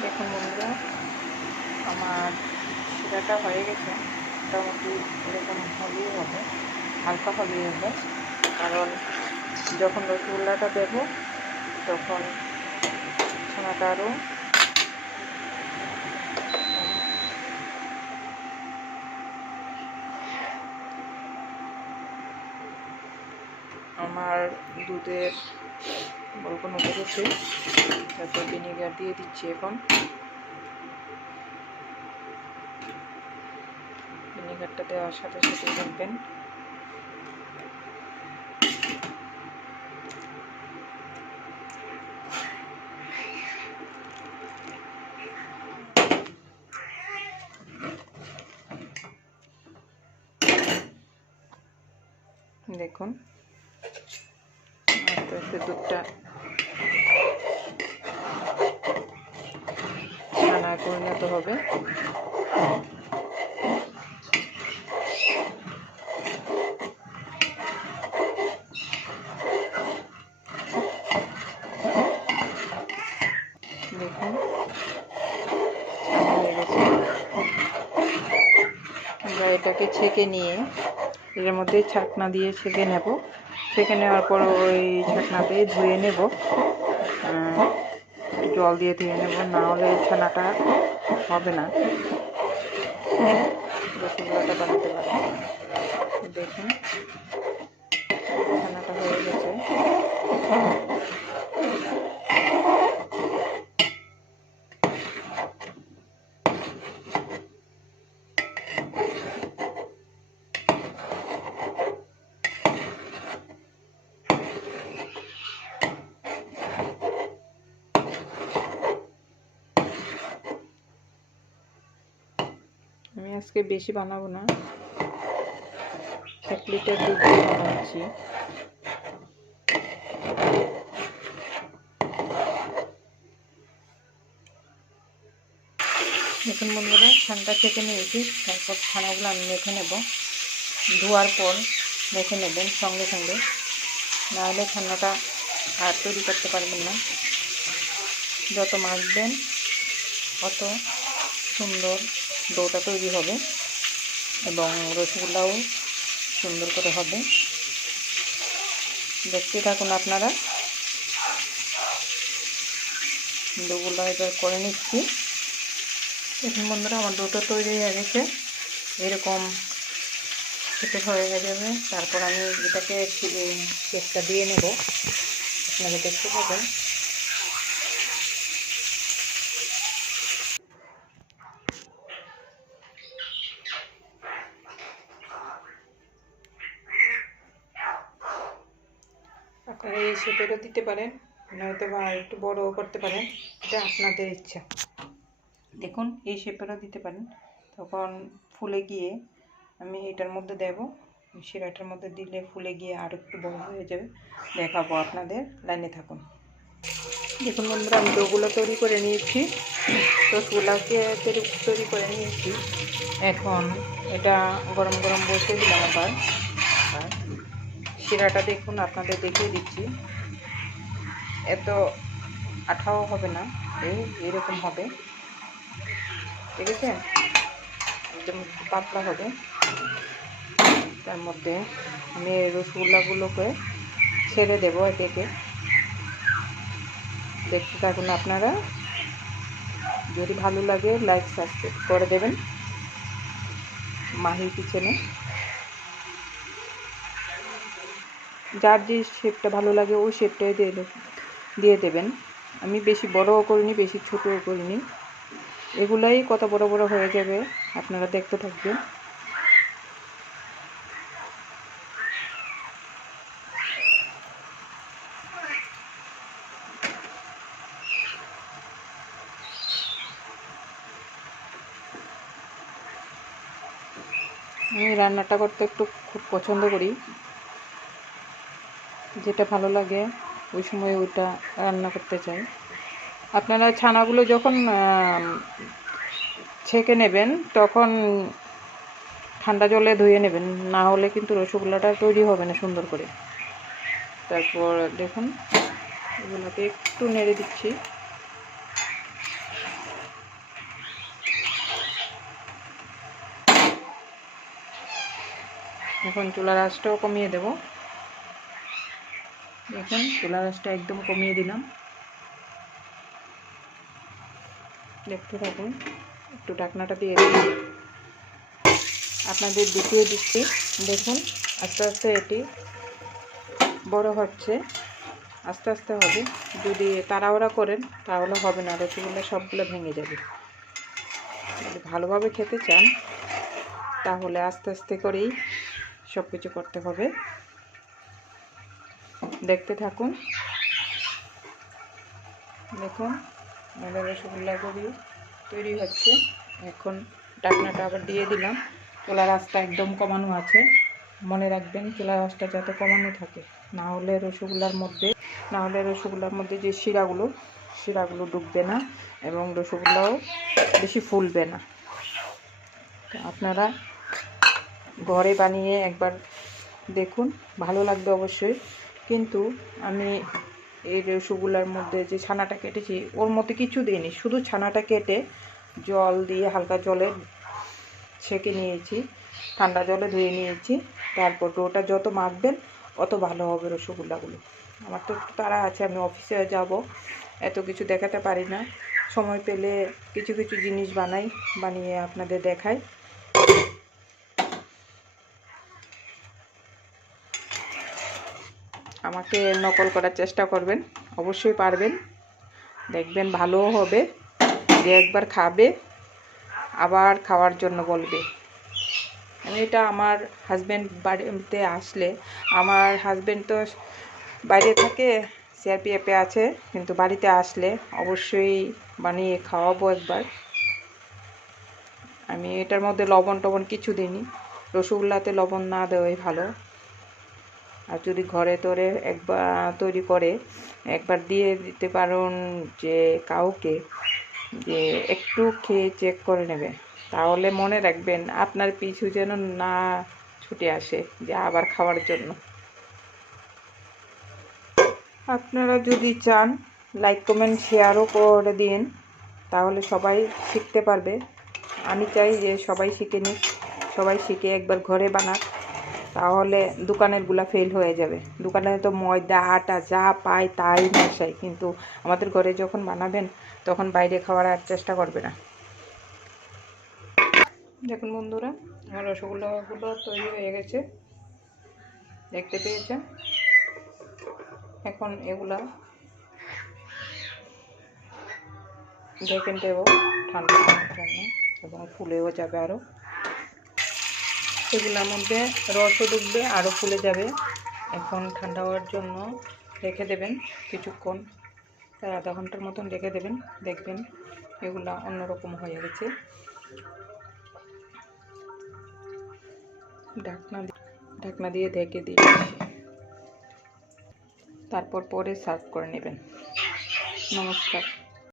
দেখুন বন্ধুরা, আমার শিরাটা হয়ে গেছে। মোটামুটি এরকম হলেই হবে, হালকা হলেই হবে, কারণ যখন রসগোল্লাটা দেবো তখন ছানাটা আরও আমার দুধের বলকন উঠে গেছে। তারপর ভিনেগার দিয়ে দিচ্ছি। এখন ভিনেগারটা দেওয়ার সাথে সাথে দেখবেন দেখুন আস্তে আস্তে দুধটা ছানায় পরিণত হবে। দেখুন ছানা হয়ে গেছে। আমরা এটাকে ছেঁকে নিয়ে এর মধ্যে ছাকনা দিয়ে ছেঁকে নেব। ছেঁকে নেওয়ার পর ওই ছাকনাতে ধুয়ে নেব, জল দিয়ে ধুয়ে নেব, না হলে ছানাটা হবে না, রসগোল্লাটা বানাতে পারে। দেখুন ছানাটা হয়ে গেছে। আমি আজকে বেশি বানাবো না, 1 লিটার দুধ দিয়ে বানাচ্ছি। দেখুন বন্ধুরা, ছানাটা ছেঁকে নিয়েছি। তারপর ছানাগুলো আমি মেখে নেব। ধোয়ার পর মেখে নেবেন সঙ্গে সঙ্গে, নাহলে ছানাটা আর তৈরি করতে পারবেন না। যত মাখবেন অত সুন্দর ডোটা তৈরি হবে এবং রসগোল্লাও সুন্দর করে হবে। দেখতে থাকুন আপনারা। ডোগুলো এবার করে নিচ্ছি। দেখুন বন্ধুরা, আমার ডোটা তৈরি হয়ে গেছে, এরকম ছোটো হয়ে যাবে। তারপর আমি এটাকে শেপটা দিয়ে নেব, আপনারা দেখতে পাবেন। আপনারা এই শেপেরও দিতে পারেন, নয়তো বা একটু বড়ও করতে পারেন, এটা আপনাদের ইচ্ছা। দেখুন এই শেপেরও দিতে পারেন। তখন ফুলে গিয়ে আমি এটার মধ্যে দেব, শিরাটার মধ্যে দিলে ফুলে গিয়ে আর একটু বড় হয়ে যাবে। দেখাবো আপনাদের, লাইনে থাকুন। দেখুন বন্ধুরা, আমি ডোগুলো তৈরি করে নিয়েছি, রসগোল্লাকে তৈরি করে নিয়েছি। এখন এটা গরম গরম বসিয়ে দিলাম। আবার শিরাটা দেখুন, আপনাদের দেখিয়ে দিচ্ছি। এত আঠাও হবে না, এরকম হবে, ঠিক আছে? একদম পাতলা হবে। তার মধ্যে আমি রসগোল্লাগুলোকে ছেড়ে দেবো একে একে। দেখতে থাকুন আপনারা। যদি ভালো লাগে লাইক সাবস্ক্রাইব করে দেবেন মাহির কিচেনে। যার যে শেপটা ভালো লাগে ওই শেপটাই দিয়ে দেবেন। আমি বেশি বড়ও করিনি, বেশি ছোটও করিনি। এগুলাই কত বড় বড় হয়ে যাবে, আপনারা দেখতে থাকবেন। আমি রান্নাটা করতে একটু খুব পছন্দ করি, যেটা ভালো লাগে ওই সময় ওইটা রান্না করতে চাই। আপনারা ছানাগুলো যখন ছেঁকে নেবেন তখন ঠান্ডা জলে ধুয়ে নেবেন, না হলে কিন্তু রসগোল্লাটা তৈরি হবে না সুন্দর করে। তারপর দেখুন এগুলোকে একটু নেড়ে দিচ্ছি। এখন চুলার আঁচটাও কমিয়ে দেব। দেখুন চুলার আঁচটা একদম কমিয়ে দিলাম। দেখতে থাকুন, একটু ঢাকনাটা দিয়ে দিই, আপনাদের দেখিয়ে দিচ্ছি। দেখুন আস্তে আস্তে এটি বড় হচ্ছে, আস্তে আস্তে হবে। যদি তাড়াহুড়া করেন তাহলে হবে না, রসগোল্লা সবগুলো ভেঙে যাবে। যদি ভালোভাবে খেতে চান তাহলে আস্তে আস্তে করেই সব কিছু করতে হবে। দেখতে থাকুন। দেখুন আমাদের রসগোল্লাগুলি তৈরি হচ্ছে। এখন ঢাকনাটা আবার দিয়ে দিলাম। চুলার আঁচটা একদম কমানো আছে। মনে রাখবেন চুলার আঁচটা যাতে কমানো থাকে, না হলে রসগোল্লার মধ্যে যে শিরাগুলো ডুববে না এবং রসগোল্লাও বেশি ফুলবে না। তো আপনারা ঘরে বানিয়ে একবার দেখুন, ভালো লাগবে অবশ্যই। কিন্তু আমি এই রসগোল্লার মধ্যে যে ছানাটা কেটেছি ওর মধ্যে কিছু দিইনি, শুধু ছানাটা কেটে জল দিয়ে হালকা জলে ছেঁকে নিয়েছি, ঠান্ডা জলে ধুয়ে নিয়েছি। তারপর ডোটা যত মাখবেন অত ভালো হবে রসগোল্লাগুলো। আমার তো একটু তাড়া আছে, আমি অফিসে যাব, এত কিছু দেখাতে পারি না। সময় পেলে কিছু কিছু জিনিস বানিয়ে আপনাদের দেখাই। আমাকে নকল করার চেষ্টা করবেন, অবশ্যই পারবেন, দেখবেন ভালোও হবে। যে একবার খাবে আবার খাওয়ার জন্য বলবে। আমি এটা আমার হাজব্যান্ড বাড়িতে আসলে, আমার হাজব্যান্ড তো বাইরে থাকে, সিআরপিএফে আছে, কিন্তু বাড়িতে আসলে অবশ্যই বানিয়ে খাওয়াবো একবার। আমি এটার মধ্যে লবণ টবণ কিছু দিইনি, রসগোল্লাতে লবণ না দেওয়াই ভালো। আর যদি ঘরে একবার তৈরি করে একবার দিয়ে দিতে পারেন যে কাউকে, যে একটু খেয়ে চেক করে নেবে, তাহলে মনে রাখবেন আপনার পিছু যেন না ছুটে আসে যে আবার খাওয়ার জন্য। আপনারা যদি চান লাইক কমেন্ট শেয়ারও করে দিন, তাহলে সবাই শিখতে পারবে। আমি চাই যে সবাই শিখে নিক, সবাই শিখে একবার ঘরে বানাক, তাহলে দোকানেরগুলা ফেল হয়ে যাবে। দোকানে তো ময়দা আটা যা পায় তাই মেশায়, কিন্তু আমাদের ঘরে যখন বানাবেন তখন বাইরে খাওয়ার আর চেষ্টা করবে না। দেখুন বন্ধুরা, আমার রসগোল্লাগুলো তৈরি হয়ে গেছে, দেখতে পেয়েছেন। এখন এগুলা ঢেকে দেব ঠান্ডা হওয়ার জন্য, এবং ফুলেও যাবে আরও। এগুলোর মধ্যে রসও ঢুকবে, আরও ফুলে যাবে। এখন ঠান্ডা হওয়ার জন্য রেখে দেবেন কিছুক্ষণ, প্রায় আধা ঘন্টার মতন রেখে দেবেন। দেখবেন এগুলা অন্যরকম হয়ে গেছে। ঢাকনা দিয়ে ঢেকে দিয়েছি, তারপর সার্ভ করে নেবেন। নমস্কার।